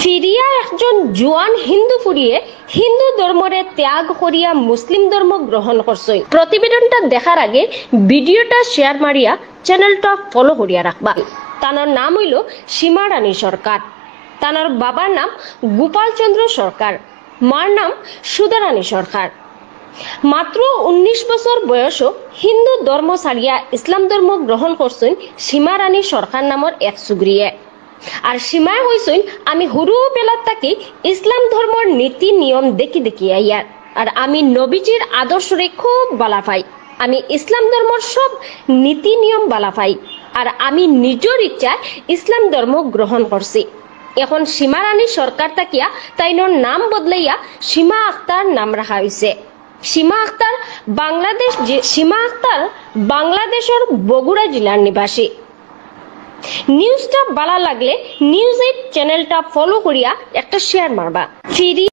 ফিরিয়া একজন জোয়ান হিন্দু ফুরিয়ে হিন্দু ধর্মরে ত্যাগ করিয়া মুসলিম ধর্ম গ্রহণ করছে। প্রতিবেদনটা দেখার আগে ভিডিওটা শেয়ার মারিয়া চ্যানেলটা ফলো করিয়া রাখবা। তানার নাম হইল সীমা রানী সরকার। তানার বাবার নাম গোপাল চন্দ্র সরকার, মার নাম সুধা রানী সরকার। মাত্র 19 বছর বয়সও হিন্দু ধর্ম ছাড়িয়া ইসলাম ধর্ম গ্রহণ করছেন সীমা রানী সরকার নামের এক সুগ্রিয়ে। আর সীমায় হইছেন আমি হুরু বেলার তাকে ইসলাম ধর্মের নীতি নিয়ম দেখি আইয়ার। আর আমি নবীজির আদর্শরে খুব বালা পাই। আমি ইসলাম ধর্মের সব নীতি নিয়ম বালা পাই। আর আমি নিজের ইচ্ছায় ইসলাম ধর্ম গ্রহণ করছি। এখন সীমা রানী সরকার তাকিয়া তাইনোর নাম বদলাইয়া সীমা আক্তার নাম রাখা হয়েছে। সীমা আক্তার বাংলাদেশের বগুড়া জেলার নিবাসী। নিউজটা ভালো লাগলে নিউজ 8 চ্যানেলটা ফলো করিয়া একটা শেয়ার মারবা।